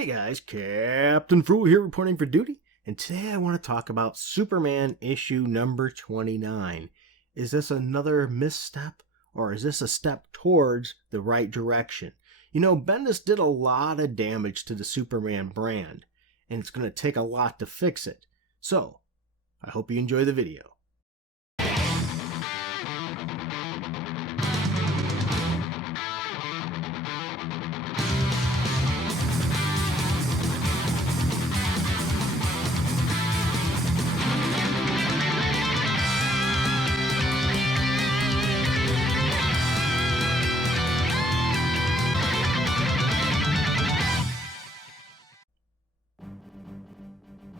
Hey guys, Captain Fool here reporting for duty, and today I want to talk about Superman issue number 29. Is this another misstep, or is this a step towards the right direction? You know, Bendis did a lot of damage to the Superman brand, and it's going to take a lot to fix it. So, I hope you enjoy the video.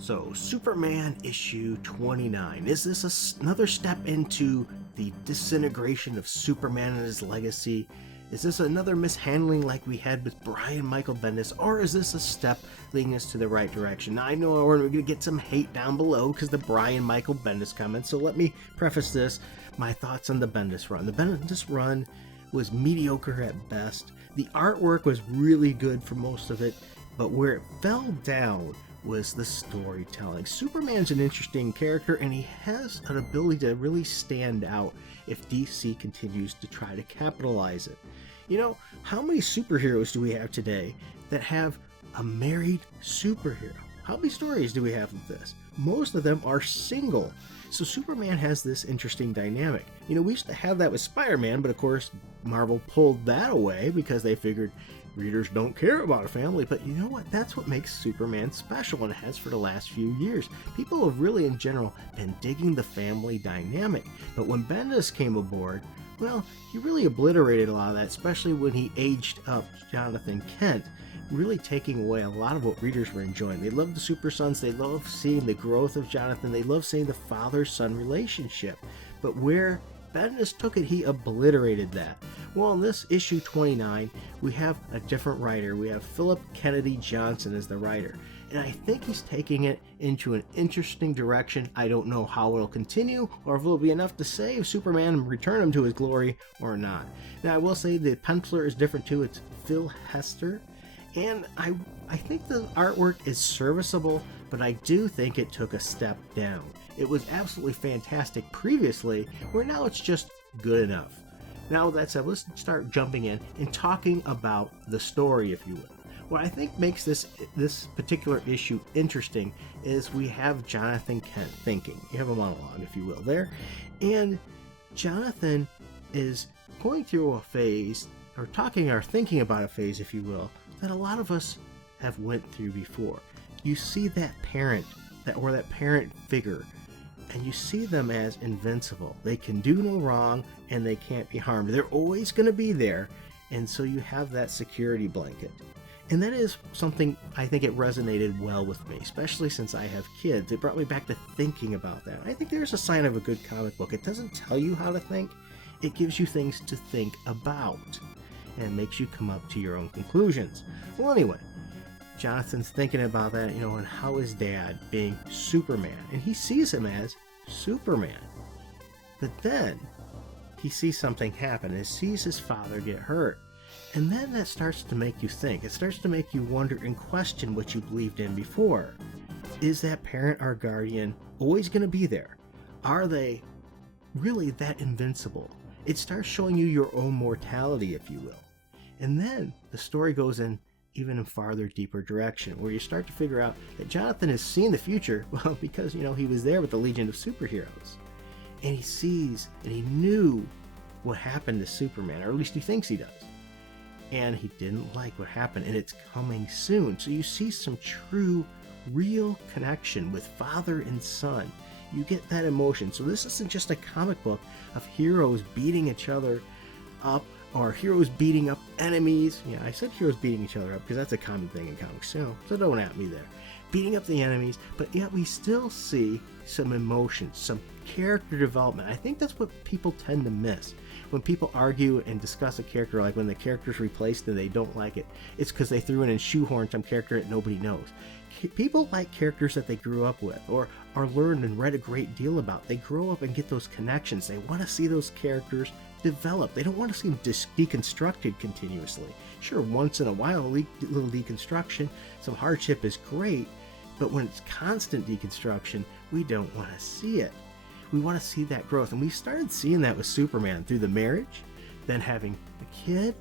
So, Superman issue 29. Is this another step into the disintegration of Superman and his legacy? Is this another mishandling like we had with Brian Michael Bendis? Or is this a step leading us to the right direction? Now, I know we're going to get some hate down below because the Brian Michael Bendis comments. So let me preface this. My thoughts on the Bendis run. The Bendis run was mediocre at best. The artwork was really good for most of it. But where it fell down was the storytelling. Superman's an interesting character, and he has an ability to really stand out if DC continues to try to capitalize it. You know, how many superheroes do we have today that have a married superhero? How many stories do we have of this? Most of them are single. So Superman has this interesting dynamic. You know, we used to have that with Spider-Man, but of course Marvel pulled that away because they figured readers don't care about a family. But you know what? That's what makes Superman special, and it has for the last few years. People have really, in general, been digging the family dynamic. But when Bendis came aboard, well, he really obliterated a lot of that, especially when he aged up Jonathan Kent, really taking away a lot of what readers were enjoying. They loved the Super Sons. They loved seeing the growth of Jonathan. They loved seeing the father-son relationship. But where Bendis took it, he obliterated that. Well, in this issue 29, we have a different writer. We have Philip Kennedy Johnson as the writer. And I think he's taking it into an interesting direction. I don't know how it'll continue, or if it'll be enough to save Superman and return him to his glory or not. Now, I will say the penciler is different too. It's Phil Hester. And I think the artwork is serviceable, but I do think it took a step down. It was absolutely fantastic previously, where now it's just good enough. Now with that said, let's start jumping in and talking about the story, if you will. What I think makes this particular issue interesting is we have Jonathan Kent thinking. You have a monologue, if you will, there. And Jonathan is going through a phase, or thinking about a phase, if you will, that a lot of us have went through before. You see that parent, that parent figure, and you see them as invincible. They can do no wrong, and they can't be harmed. They're always going to be there, and so you have that security blanket. And that is something I think it resonated well with me, especially since I have kids. It brought me back to thinking about that. I think there's a sign of a good comic book. It doesn't tell you how to think. It gives you things to think about and makes you come up to your own conclusions. Well, anyway, Jonathan's thinking about that, you know, and how his dad being Superman, and he sees him as Superman. But then he sees something happen, and sees his father get hurt. And then that starts to make you think. It starts to make you wonder and question what you believed in before. Is that parent or guardian always going to be there? Are they really that invincible? It starts showing you your own mortality, if you will. And then the story goes in even a farther, deeper direction, where you start to figure out that Jonathan has seen the future, well, because, you know, he was there with the Legion of Superheroes. And he sees, and he knew what happened to Superman, or at least he thinks he does. And he didn't like what happened, and it's coming soon. So you see some true, real connection with father and son. You get that emotion. So this isn't just a comic book of heroes beating each other up, or heroes beating up enemies. Yeah, I said heroes beating each other up because that's a common thing in comics, so don't at me there. Beating up the enemies, but yet we still see some emotions, some character development. I think that's what people tend to miss. When people argue and discuss a character, like when the character's replaced and they don't like it, it's because they threw in and shoehorned some character that nobody knows. People like characters that they grew up with, or learned and read a great deal about. They grow up and get those connections. They want to see those characters develop. They don't want to see him deconstructed continuously. Sure, once in a while, a little deconstruction, some hardship is great, but when it's constant deconstruction, we don't want to see it. We want to see that growth, and we started seeing that with Superman through the marriage, then having a kid,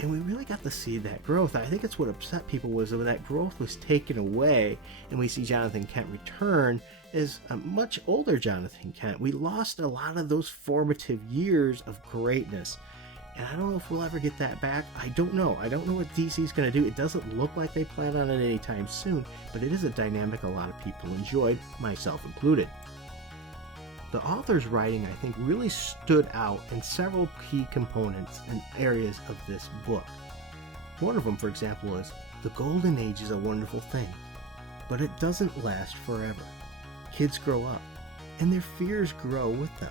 and we really got to see that growth. I think it's what upset people was when that growth was taken away, and we see Jonathan Kent return as a much older Jonathan Kent. We lost a lot of those formative years of greatness, and I don't know if we'll ever get that back. I don't know. I don't know what DC's going to do. It doesn't look like they plan on it anytime soon, but it is a dynamic a lot of people enjoyed, myself included. The author's writing, I think, really stood out in several key components and areas of this book. One of them, for example, is the Golden Age is a wonderful thing, but it doesn't last forever. Kids grow up, and their fears grow with them.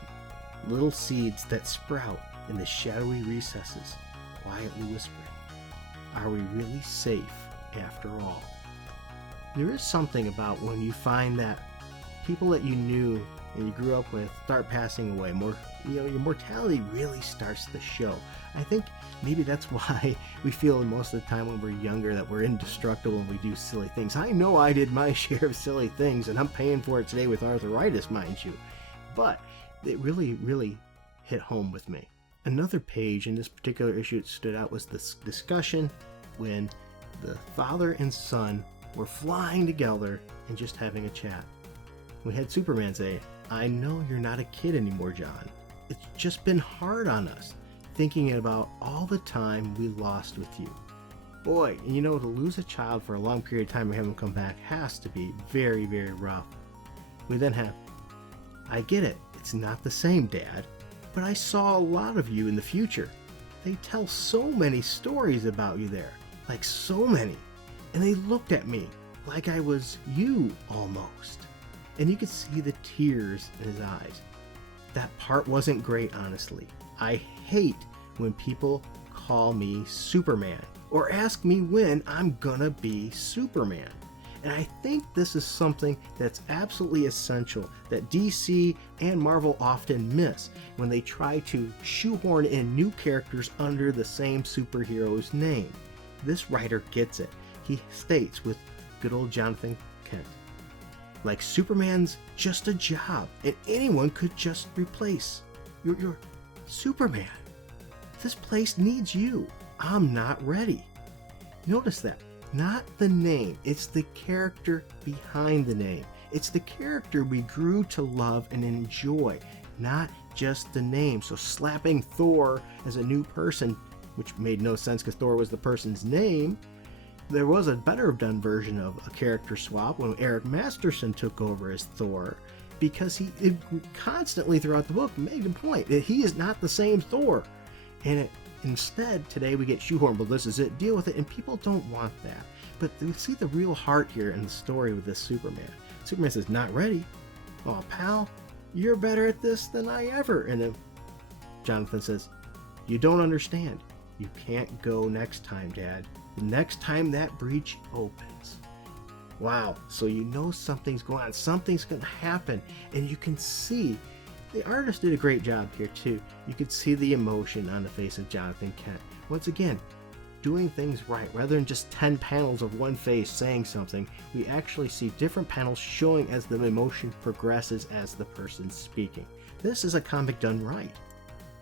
Little seeds that sprout in the shadowy recesses, quietly whispering, "Are we really safe after all?" There is something about when you find that people that you knew and you grew up with start passing away. Your mortality really starts to show. I think maybe that's why we feel most of the time when we're younger that we're indestructible and we do silly things. I know I did my share of silly things, and I'm paying for it today with arthritis, mind you. But it really, really hit home with me. Another page in this particular issue that stood out was this discussion when the father and son were flying together and just having a chat. We had Superman say, "I know you're not a kid anymore, John. It's just been hard on us, thinking about all the time we lost with you." Boy, and to lose a child for a long period of time and have him come back has to be very, very rough. We then have, "I get it, it's not the same, Dad, but I saw a lot of you in the future. They tell so many stories about you there, like so many, and they looked at me like I was you almost." And you could see the tears in his eyes. That part wasn't great, honestly. I hate when people call me Superman or ask me when I'm gonna be Superman. And I think this is something that's absolutely essential that DC and Marvel often miss when they try to shoehorn in new characters under the same superhero's name. This writer gets it. He states with good old Jonathan Kent, like Superman's just a job, and anyone could just replace. You're Superman. This place needs you. I'm not ready. Notice that. Not the name. It's the character behind the name. It's the character we grew to love and enjoy, not just the name. So slapping Thor as a new person, which made no sense because Thor was the person's name. There was a better done version of a character swap when Eric Masterson took over as Thor, because he constantly throughout the book made the point that he is not the same Thor. And instead, today we get shoehorned, well, this is it, deal with it, and people don't want that. But we see the real heart here in the story with this Superman. Superman says, "Not ready." "Oh, pal, you're better at this than I ever." And then Jonathan says, "You don't understand. You can't go next time, Dad. The next time that breach opens." Wow, so something's going on, something's going to happen, and you can see the artist did a great job here too. You could see the emotion on the face of Jonathan Kent. Once again, doing things right. Rather than just 10 panels of one face saying something, we actually see different panels showing as the emotion progresses as the person's speaking. This is a comic done right.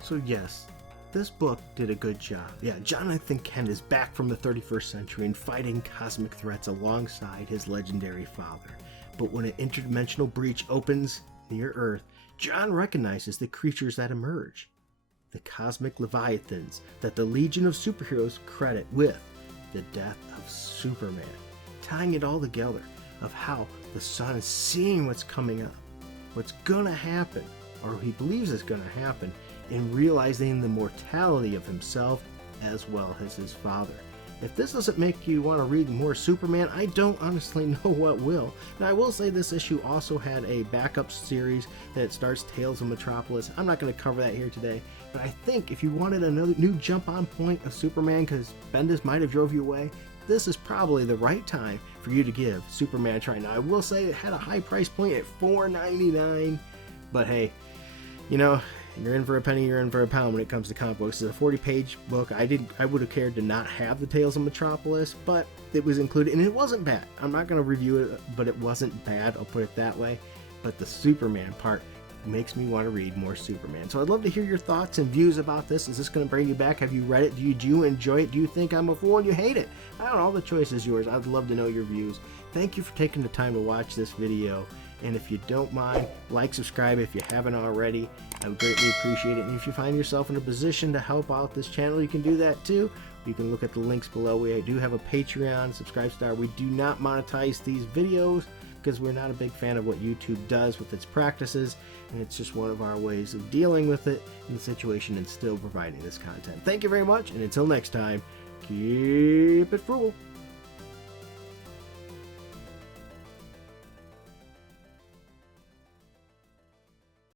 So yes, this book did a good job. Yeah, Jonathan Kent is back from the 31st century and fighting cosmic threats alongside his legendary father. But when an interdimensional breach opens near Earth, John recognizes the creatures that emerge. The cosmic leviathans that the Legion of Superheroes credit with the death of Superman. Tying it all together of how the sun is seeing what's coming up, what's gonna happen, or he believes is gonna happen, and realizing the mortality of himself as well as his father. If this doesn't make you want to read more Superman, I don't honestly know what will. Now, I will say this issue also had a backup series that starts Tales of Metropolis. I'm not going to cover that here today, but I think if you wanted another new jump on point of Superman because Bendis might have drove you away, this is probably the right time for you to give Superman a try. Now, I will say it had a high price point at $4.99, but hey, And you're in for a penny, you're in for a pound when it comes to comic books. It's a 40-page book. I would have cared to not have the Tales of Metropolis, but it was included, and it wasn't bad. I'm not going to review it, but it wasn't bad, I'll put it that way. But the Superman part makes me want to read more Superman. So I'd love to hear your thoughts and views about this. Is this going to bring you back? Have you read it? Do you enjoy it? Do you think I'm a fool and you hate it? I don't know. All the choice is yours. I'd love to know your views. Thank you for taking the time to watch this video. And if you don't mind, like, subscribe if you haven't already. I would greatly appreciate it. And if you find yourself in a position to help out this channel, you can do that too. You can look at the links below. We do have a Patreon, Subscribe Star. We do not monetize these videos because we're not a big fan of what YouTube does with its practices, and it's just one of our ways of dealing with it in the situation and still providing this content. Thank you very much, and until next time, keep it frugal.